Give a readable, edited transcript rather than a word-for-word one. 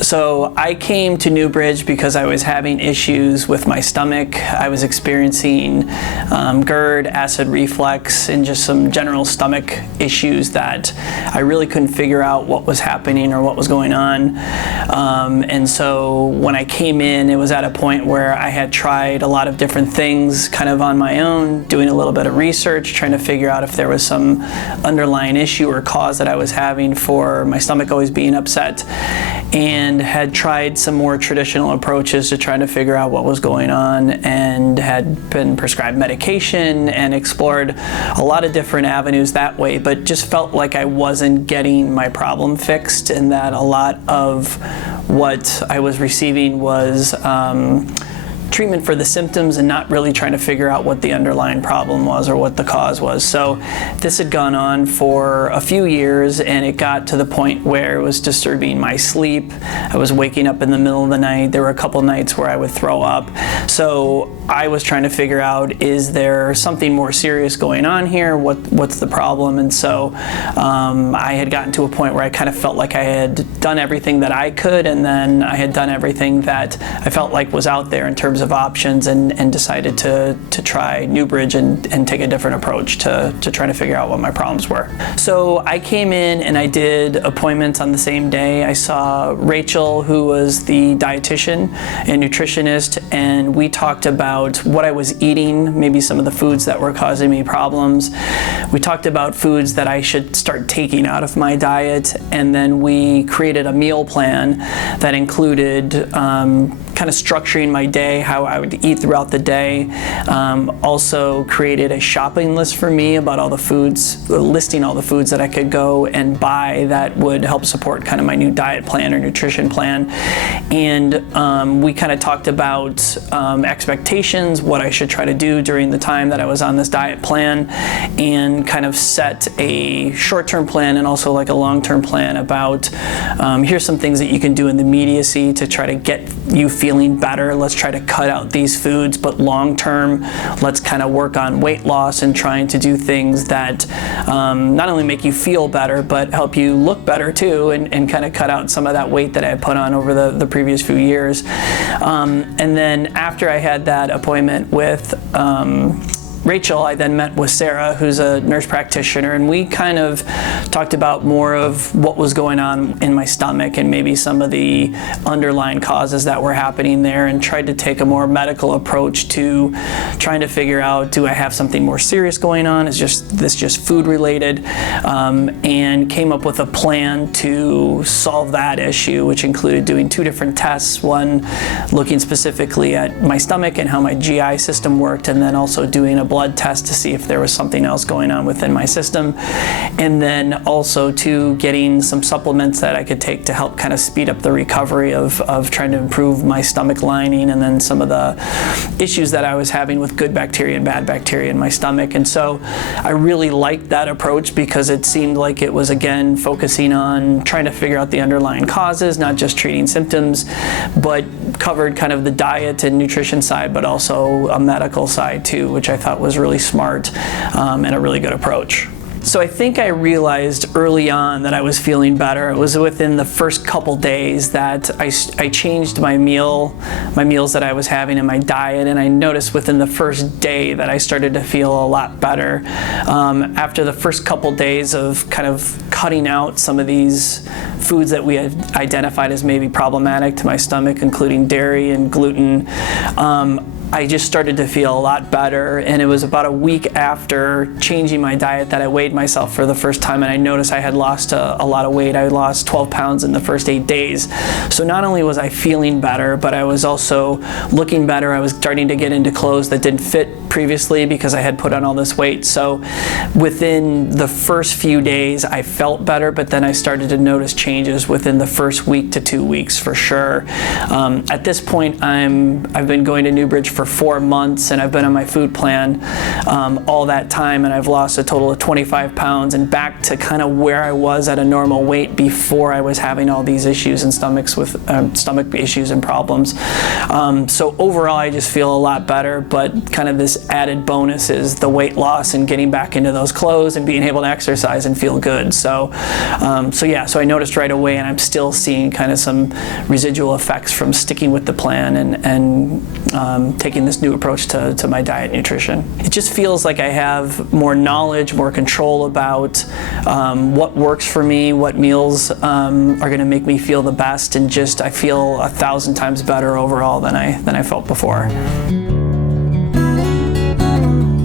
So I came to Newbridge because I was having issues with my stomach. I was experiencing GERD, acid reflux, and just some general stomach issues that I really couldn't figure out what was happening or what was going on. And so when I came in, it was at a point where I had tried a lot of different things kind of on my own, doing a little bit of research, trying to figure out if there was some underlying issue or cause that I was having for my stomach always being upset, and had tried some more traditional approaches to trying to figure out what was going on, and had been prescribed medication and explored a lot of different avenues that way, but just felt like I wasn't getting my problem fixed, and that a lot of what I was receiving was treatment for the symptoms and not really trying to figure out what the underlying problem was or what the cause was. So this had gone on for a few years, and it got to the point where it was disturbing my sleep. I was waking up in the middle of the night. There were a couple nights where I would throw up. So I was trying to figure out, is there something more serious going on here? What's the problem? And so I had gotten to a point where I kind of felt like I had done everything that I could, and then I had done everything that I felt like was out there in terms of options, and decided to try Newbridge and take a different approach to trying to figure out what my problems were. So I came in and I did appointments on the same day. I saw Rachel, who was the dietitian and nutritionist, and we talked about what I was eating, maybe some of the foods that were causing me problems. We talked about foods that I should start taking out of my diet, and then we created a meal plan that included kind of structuring my day, how I would eat throughout the day. Also created a shopping list for me about all the foods, listing all the foods that I could go and buy that would help support kind of my new diet plan or nutrition plan. And we kind of talked about expectations, what I should try to do during the time that I was on this diet plan, and kind of set a short-term plan and also like a long-term plan about here's some things that you can do in the immediacy to try to get you feeling better. Let's try to cut out these foods, but long term, let's kind of work on weight loss and trying to do things that not only make you feel better, but help you look better too, and kind of cut out some of that weight that I had put on over the previous few years. And then after I had that appointment with Rachel, I then met with Sarah, who's a nurse practitioner, and we kind of talked about more of what was going on in my stomach and maybe some of the underlying causes that were happening there, and tried to take a more medical approach to trying to figure out, do I have something more serious going on? Is this just food related? And came up with a plan to solve that issue, which included doing 2 different tests, one looking specifically at my stomach and how my GI system worked, and then also doing a blood test to see if there was something else going on within my system, and then also to getting some supplements that I could take to help kind of speed up the recovery of trying to improve my stomach lining, and then some of the issues that I was having with good bacteria and bad bacteria in my stomach. And so I really liked that approach because it seemed like it was, again, focusing on trying to figure out the underlying causes, not just treating symptoms, but covered kind of the diet and nutrition side, but also a medical side too, which I thought was really smart and a really good approach. So I think I realized early on that I was feeling better. It was within the first couple days that I changed my meals that I was having in my diet, and I noticed within the first day that I started to feel a lot better. After the first couple days of kind of cutting out some of these foods that we had identified as maybe problematic to my stomach, including dairy and gluten, I just started to feel a lot better, and it was about a week after changing my diet that I weighed myself for the first time, and I noticed I had lost a lot of weight. I lost 12 pounds in the first 8 days. So not only was I feeling better, but I was also looking better. I was starting to get into clothes that didn't fit previously because I had put on all this weight. So within the first few days, I felt better, but then I started to notice changes within the first week to 2 weeks for sure. At this point, I've been going to Newbridge for 4 months, and I've been on my food plan all that time, and I've lost a total of 25 pounds and back to kind of where I was at a normal weight before I was having all these issues and stomach issues and problems. So overall, I just feel a lot better, but kind of this added bonus is the weight loss and getting back into those clothes and being able to exercise and feel good. So I noticed right away, and I'm still seeing kind of some residual effects from sticking with the plan and taking this new approach to my diet and nutrition. It just feels like I have more knowledge, more control about what works for me, what meals are going to make me feel the best, and just I feel 1,000 times better overall than I felt before.